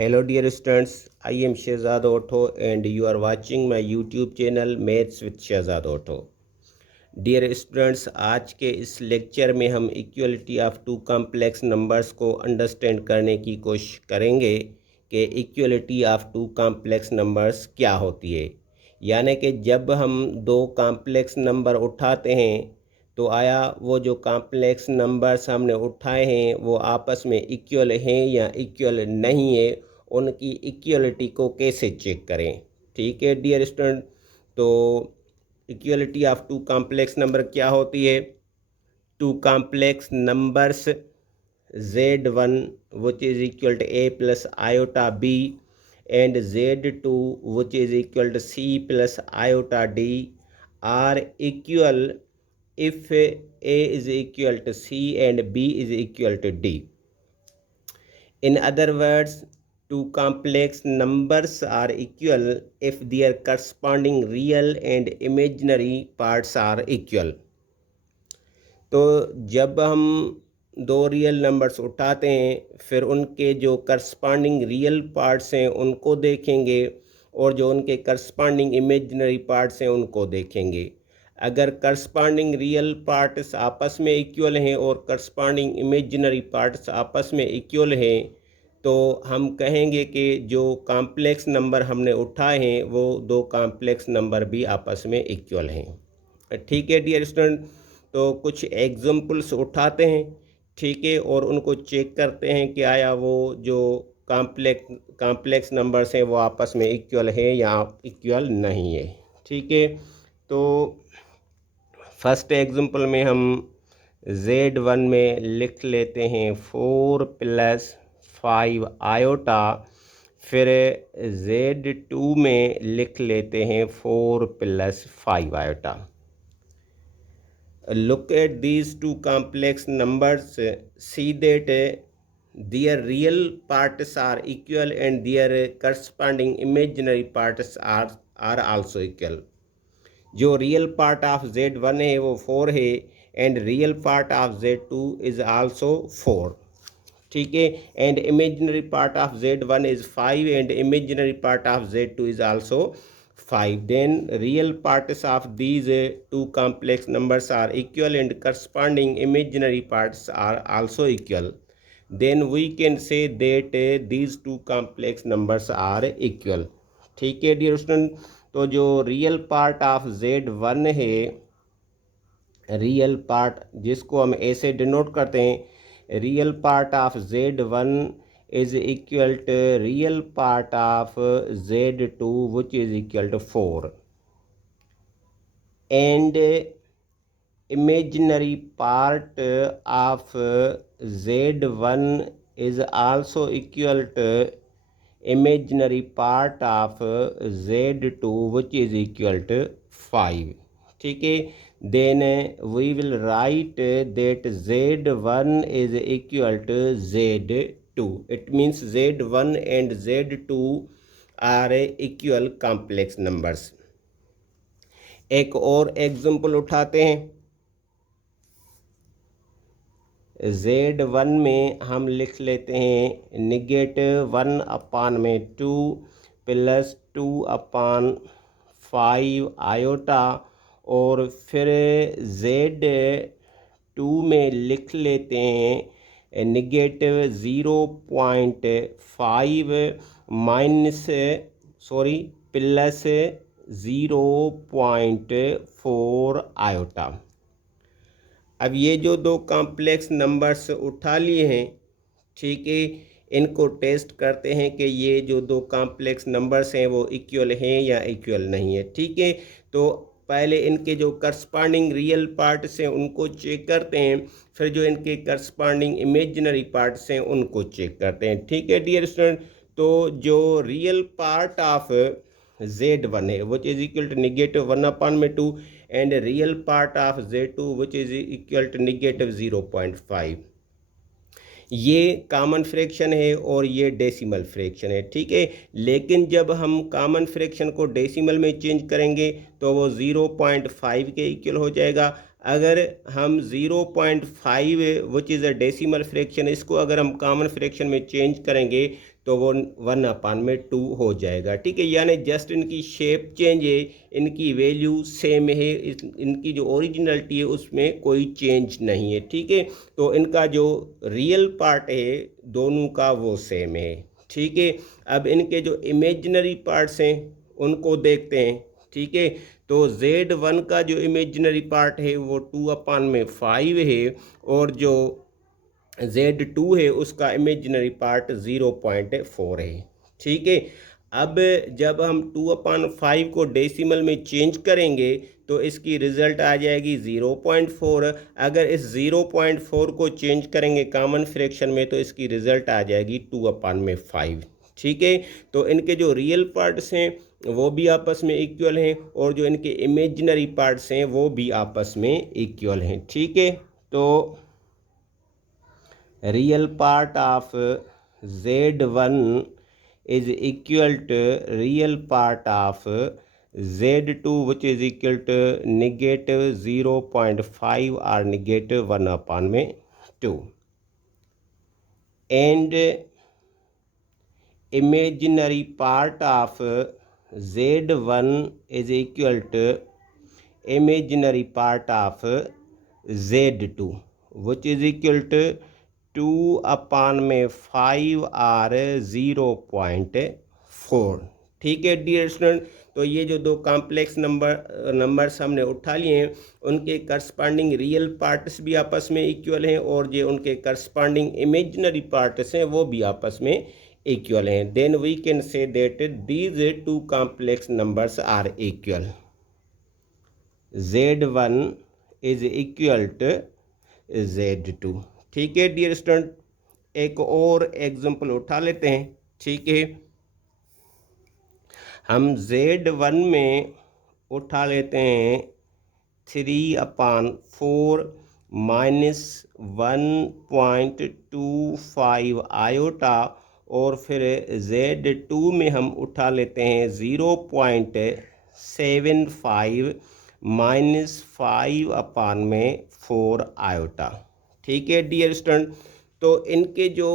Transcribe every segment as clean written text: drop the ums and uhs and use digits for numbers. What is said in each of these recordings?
Hello dear students, I am Shehzad Auto and you are watching my YouTube channel Maths with Shehzad Auto। Dear students, आज के इस lecture में हम equality of two complex numbers को understand करने की कोशिश करेंगे कि equality of two complex numbers क्या होती है। यानी कि जब हम दो कॉम्प्लेक्स नंबर उठाते हैं तो आया वो जो कॉम्प्लेक्स नंबर्स हमने उठाए हैं वो आपस में इक्वल हैं या इक्वल नहीं है, उनकी इक्वलिटी को कैसे चेक करें। ठीक है डियर स्टूडेंट, तो equality of two complex number क्या होती है। Two complex numbers Z1 which is equal to A plus iota B and Z2 which is equal to C plus iota D are equal if A is equal to C and B is equal to D. In other words, two complex numbers are equal if their corresponding real and imaginary parts are equal. तो जब हम दो real numbers उठाते हैं फिर उनके जो corresponding real parts हैं उनको देखेंगे और जो उनके करस्पॉन्डिंग इमेजिनरी पार्ट्स हैं उनको देखेंगे। अगर करस्पॉन्डिंग रियल पार्ट्स आपस में इक्वल हैं और करस्पॉन्डिंग इमेजिनरी पार्ट्स आपस में इक्वल हैं तो हम कहेंगे कि जो कॉम्प्लेक्स नंबर हमने उठाए हैं वो दो कॉम्प्लेक्स नंबर भी आपस में इक्वल हैं। ठीक है डियर स्टूडेंट, तो कुछ एग्जांपल्स उठाते हैं, ठीक है, और उनको चेक करते हैं कि आया वो जो कॉम्प्लेक्स नंबर्स हैं वो आपस में इक्वल है या इक्वल नहीं है। ठीक है, तो फर्स्ट एग्जांपल में हम Z1 में लिख लेते हैं 4 + 5 आयोटा, फिर Z2 में लिख लेते हैं 4 + 5 iota. Look at these two complex numbers, see that their real parts are equal and their corresponding imaginary parts are also equal. जो रियल पार्ट ऑफ Z1 है वो 4 है and real part of Z2 is also 4। ठीक है, and imaginary part of Z1 is 5 and imaginary part of Z2 is also 5. Then real parts of these two complex numbers are equal and corresponding imaginary parts are also equal. Then we can say that these two complex numbers are equal. ठीक है dear student, तो जो real part of Z1 है, real part जिसको हम ऐसे denote करते हैं, real part of Z1 is equal to real part of Z2 which is equal to 4 and imaginary part of Z1 is also equal to imaginary part of Z2 which is equal to 5. ठीक है, then we will write that Z1 is equal to Z2. It means Z1 and Z2 are equal complex numbers. एक और example उठाते हैं। Z1 में हम लिख लेते हैं -1/2 + 2/5 आयोटा और फिर Z2 में लिख लेते हैं -0.5 + 0.4 आयोटा। अब ये जो दो कॉम्प्लेक्स नंबर्स उठा लिए हैं, ठीक है, इनको टेस्ट करते हैं कि ये जो दो कॉम्प्लेक्स नंबर्स हैं वो इक्वल हैं या इक्वल नहीं है। ठीक है, तो पहले इनके जो करस्पॉन्डिंग रियल पार्ट्स हैं उनको चेक करते हैं, फिर जो इनके करस्पॉन्डिंग इमेजिनरी पार्ट्स हैं उनको चेक करते हैं। ठीक है डियर स्टूडेंट, तो जो रियल पार्ट ऑफ Z1 है which is equal to -1/2 and real part of Z2 which is equal to -0.5, ये कॉमन फ्रैक्शन है और ये डेसिमल फ्रैक्शन है। ठीक है, लेकिन जब हम कॉमन फ्रैक्शन को डेसिमल में चेंज करेंगे तो वो 0.5 के इक्वल हो जाएगा। अगर हम 0.5 which is a decimal fraction, इसको अगर हम कॉमन फ्रैक्शन में चेंज करेंगे तो वो 1/2 हो जाएगा। ठीक है, यानी जस्ट इनकी शेप चेंज है, इनकी वैल्यू सेम है, इनकी जो ओरिजिनलिटी है उसमें कोई चेंज नहीं है। ठीक है, तो इनका जो रियल पार्ट है दोनों का वो सेम है। ठीक है, अब इनके जो इमेजिनरी पार्ट्स हैं उनको देखते हैं। ठीक है, तो Z1 का जो इमेजिनरी पार्ट है वो 2/5 है, और जो Z2 है उसका इमेजिनरी पार्ट 0.4 है। ठीक है, अब जब हम 2/5 को डेसिमल में चेंज करेंगे तो इसकी रिज़ल्ट आ जाएगी 0.4। अगर इस 0.4 को चेंज करेंगे कॉमन फ्रैक्शन में तो इसकी रिज़ल्ट आ जाएगी 2/5। ठीक है, तो इनके जो रियल पार्ट्स हैं वो भी आपस में इक्वल हैं, और जो इनके इमेजिनरी पार्ट्स हैं वो भी आपस में इक्वल हैं। ठीक है, तो real part of Z1 is equal to real part of Z2, which is equal to negative 0.5 or negative 1/2, and imaginary part of Z1 is equal to imaginary part of Z2, which is equal to 2/5 और 0.4। ठीक है dear student, तो ये जो दो complex numbers हमने उठा लिए हैं उनके करस्पॉन्डिंग रियल पार्ट्स भी आपस में इक्वल हैं, और जो उनके करस्पॉन्डिंग इमेजिनरी पार्ट्स हैं वो भी आपस में इक्वल हैं। Then we can say that these two complex numbers are equal. Z1 is equal to Z2। ठीक है डियर स्टूडेंट, एक और एग्जांपल उठा लेते हैं। ठीक है, हम Z1 में उठा लेते हैं 3/4 माइनस 1.25 आयोटा, और फिर Z2 में हम उठा लेते हैं 0.75 माइनस 5/4 आयोटा। ठीक है डियर स्टूडेंट, तो इनके जो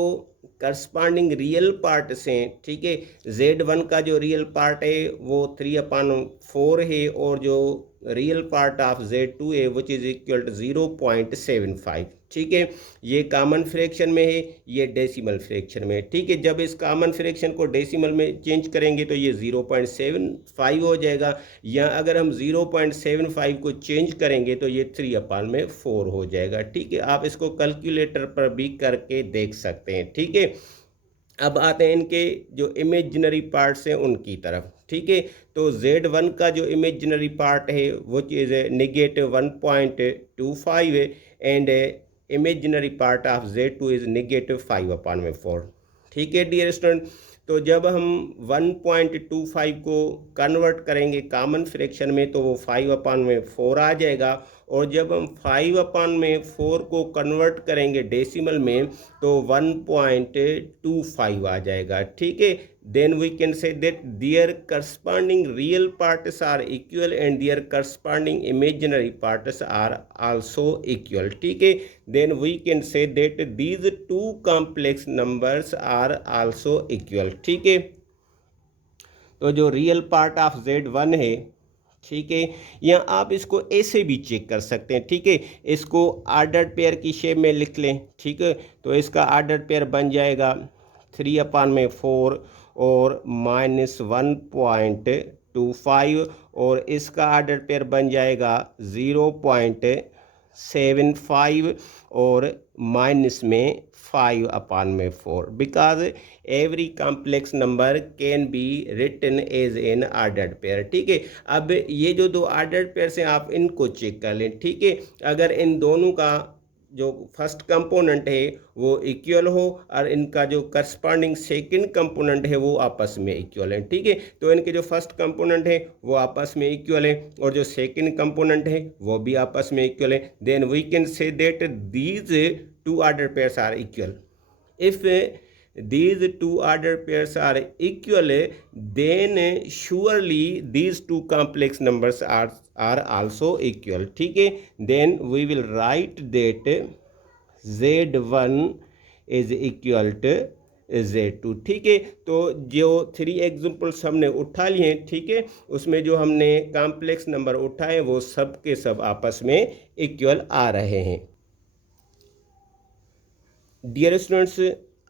करस्पॉन्डिंग रियल पार्ट्स हैं, ठीक है, Z1 का जो रियल पार्ट है वो 3/4 है, और जो रियल पार्ट ऑफ Z2 है विच इज़ इक्वल टू 0.75। ठीक है, ये कॉमन फ्रैक्शन में है, ये डेसिमल फ्रैक्शन में है। ठीक है, जब इस कॉमन फ्रैक्शन को डेसिमल में चेंज करेंगे तो ये 0.75 हो जाएगा, या अगर हम 0.75 को चेंज करेंगे तो ये 3/4 हो जाएगा। ठीक है, आप इसको कैलकुलेटर पर भी करके देख सकते हैं। ठीक है, अब आते हैं इनके जो इमेजिनरी पार्ट्स हैं उनकी तरफ। ठीक है, तो Z1 का जो इमेजिनरी पार्ट है वो चीज़ है negative 1.25 है, and imaginary part of Z2 is negative 5/4। ठीक है डियर स्टूडेंट, तो जब हम 1.25 को कन्वर्ट करेंगे कॉमन फ्रैक्शन में तो वो 5/4 आ जाएगा, और जब हम 5/4 को कन्वर्ट करेंगे डेसिमल में तो 1.25 आ जाएगा। ठीक है, then we can say that their corresponding real parts are equal and their corresponding imaginary parts are also equal. ठीक है, then we can say that these two complex numbers are also equal. ठीक है, तो जो real part of Z1 है, ठीक है, या आप इसको ऐसे भी चेक कर सकते हैं। ठीक है, इसको ऑर्डर्ड पेयर की शेप में लिख लें। ठीक है, तो इसका ऑर्डर्ड पेयर बन जाएगा 3/4 और माइनस 1.25, और इसका ऑर्डर पेयर बन जाएगा 0.75 और माइनस में 5/4, because every complex number can be written as an ordered pair. ठीक है, अब ये जो दो ऑर्डर्ड पेयर्स हैं आप इनको चेक कर लें। ठीक है, अगर इन दोनों का जो फर्स्ट कंपोनेंट है वो इक्वल हो और इनका जो करस्पॉन्डिंग सेकंड कंपोनेंट है वो आपस में इक्वल है। ठीक है, तो इनके जो फर्स्ट कंपोनेंट है वो आपस में इक्वल है, और जो सेकंड कंपोनेंट है वो भी आपस में इक्वल है, then we can say that these two order pairs are equal. If these two order pairs are equal, then surely these two complex numbers are also equal. ठीक है, then we will write that Z1 is equal to Z2। ठीक है, तो जो 3 examples हमने उठा लिए हैं, ठीक है, उसमें जो हमने कॉम्प्लेक्स नंबर उठाए वो सब के सब आपस में इक्वल आ रहे हैं। डियर स्टूडेंट्स,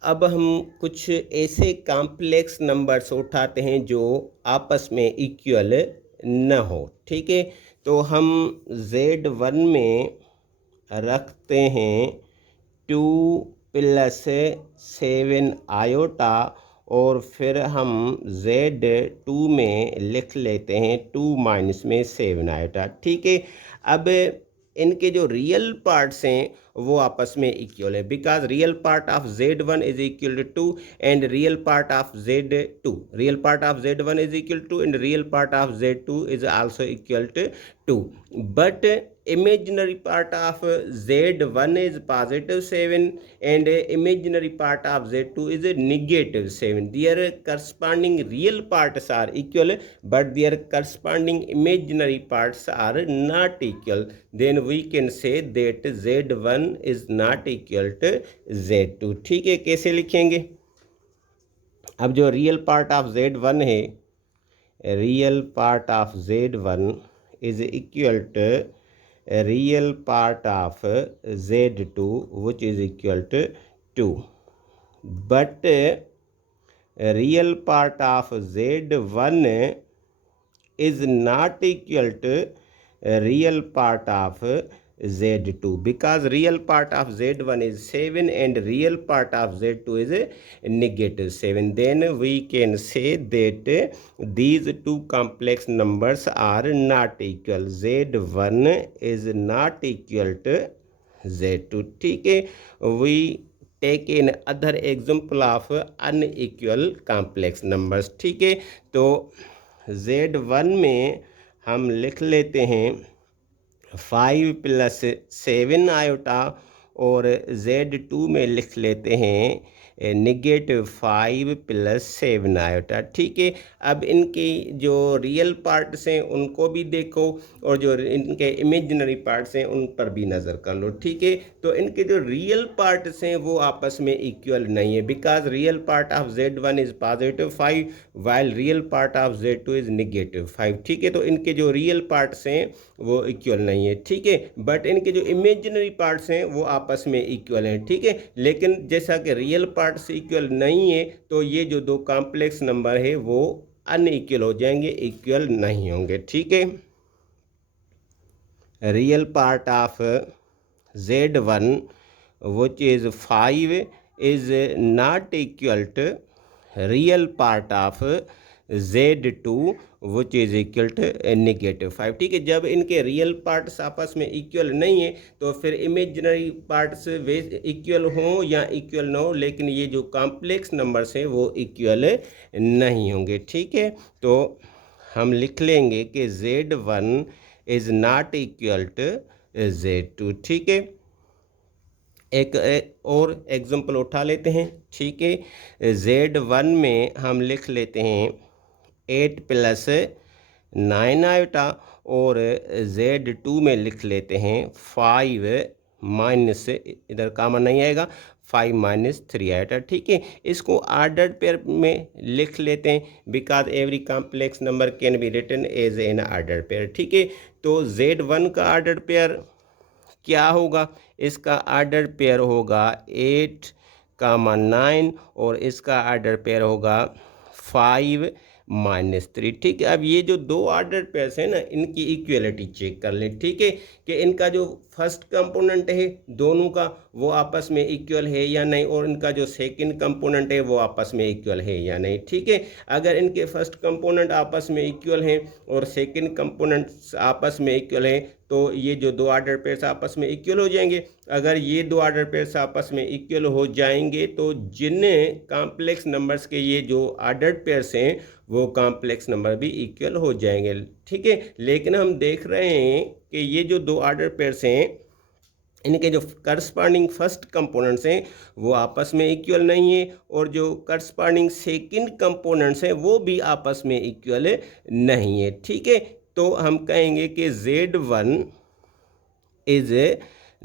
अब हम कुछ ऐसे कॉम्प्लेक्स नंबर्स उठाते हैं जो आपस में इक्वल न हो। ठीक है, तो हम Z1 में रखते हैं 2 + 7 आयोटा, और फिर हम Z2 में लिख लेते हैं 2 - 7 आयोटा। ठीक है, अब इनके जो रियल पार्ट्स हैं वो आपस में इक्वल है, because real part of Z1 is equal to 2 and real part of Z2, real part of Z1 is equal to and real part of Z2 is also equal to 2, but imaginary part of Z1 is +7 and imaginary part of Z2 is -7. Their corresponding real parts are equal, but their corresponding imaginary parts are not equal. Then we can say that Z1 is not equal to Z2. ठीक है, कैसे लिखेंगे? अब जो real part of Z1 है, real part of Z1 is equal to real part of Z2 which is equal to 2, but real part of Z1 is not equal to real part of Z2, because real part of Z1 is 7 and real part of Z2 is -7. Then we can say that these two complex numbers are not equal. Z1 is not equal to Z2. ठीक है, we take in other example of unequal complex numbers. ठीक है, तो Z1 में हम लिख लेते हैं 5 + 7 आयोटा, और Z2 में लिख लेते हैं -5 + 7 आयोटा। ठीक है, अब इनके जो रियल पार्ट्स हैं उनको भी देखो, और जो इनके इमेजिनरी पार्ट्स हैं उन पर भी नज़र कर लो। ठीक है, तो इनके जो रियल पार्ट्स हैं वो आपस में इक्वल नहीं है, because real part of Z1 is +5 while real part of Z2 is -5। ठीक है, तो इनके जो रियल पार्ट्स हैं वो इक्वल नहीं है। ठीक है, बट इनके जो इमेजिनरी पार्ट्स हैं वो आपस में इक्वल हैं। ठीक है, लेकिन जैसा कि रियल पार्ट्स इक्वल नहीं है, तो ये जो दो कॉम्प्लेक्स नंबर है वो अनइक्वल हो जाएंगे, इक्वल नहीं होंगे। ठीक है, real part of Z1 which is 5 is not equal to real part of Z2 which is equal to -5। ठीक है, जब इनके रियल पार्ट्स आपस में इक्वल नहीं है तो फिर इमेजिनरी पार्ट्स वे इक्वल हों या इक्वल ना हो, लेकिन ये जो कॉम्प्लेक्स नंबर्स हैं वो इक्वल नहीं होंगे। ठीक है, तो हम लिख लेंगे कि Z1 is not equal to Z2। ठीक है, एक और एग्जांपल उठा लेते हैं। ठीक है, Z1 में हम लिख लेते हैं 8 + 9 आयोटा, और Z2 में लिख लेते हैं 5 - इधर कामन नहीं आएगा, 5 - 3 आयोटा। ठीक है, इसको ऑर्डर्ड पेयर में लिख लेते हैं, because every complex number can be written as an ordered pair. ठीक है, तो Z1 का ऑर्डर्ड पेयर क्या होगा? इसका ऑर्डर पेयर होगा 8, 9, और इसका ऑर्डर पेयर होगा 5 - 3। ठीक है, अब ये जो दो ऑर्डर पेयर्स हैं ना, इनकी इक्वलिटी चेक कर लें। ठीक है, कि इनका जो फर्स्ट कंपोनेंट है दोनों का वो आपस में इक्वल है या नहीं, और इनका जो सेकंड कंपोनेंट है वो आपस में इक्वल है या नहीं। ठीक है, अगर इनके फर्स्ट कंपोनेंट आपस में इक्वल हैं और सेकंड कंपोनेंट्स आपस में इक्वल हैं, तो ये जो दो ऑर्डर पेयर्स आपस में इक्वल हो जाएंगे। अगर ये दो ऑर्डर पेयर्स आपस में इक्वल हो जाएंगे तो जिन कॉम्प्लेक्स नंबर्स के ये जो ऑर्डर पेयर्स हैं वो कॉम्प्लेक्स नंबर भी इक्वल हो जाएंगे। ठीक है, लेकिन हम देख रहे हैं कि ये जो दो ऑर्डर पेयर्स हैं इनके जो करस्पॉन्डिंग फर्स्ट कंपोनेंट्स हैं वो आपस में इक्वल नहीं है, और जो करस्पॉन्डिंग सेकंड कंपोनेंट्स हैं वो भी आपस में इक्वल नहीं है। ठीक है, तो हम कहेंगे कि Z1 is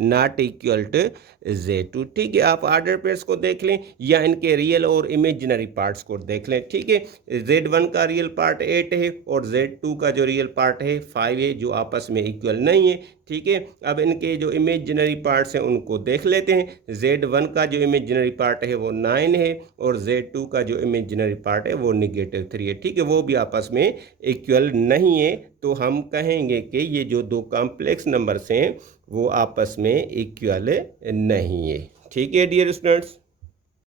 not equal to Z2। ठीक है, आप ऑर्डर पेयर्स को देख लें या इनके रियल और इमेजिनरी पार्ट्स को देख लें। ठीक है, Z1 का रियल पार्ट 8 है और Z2 का जो रियल पार्ट है 5 है, जो आपस में इक्वल नहीं है। ठीक है, अब इनके जो इमेजिनरी पार्ट्स हैं उनको देख लेते हैं। Z1 का जो इमेजिनरी पार्ट है वो 9 है और Z2 का जो इमेजिनरी पार्ट है वो -3 है। ठीक है, वो भी आपस में इक्वल नहीं है, तो हम कहेंगे कि ये जो दो कॉम्प्लेक्स नंबर्स हैं वो आपस में इक्वल नहीं है। ठीक है डियर स्टूडेंट्स।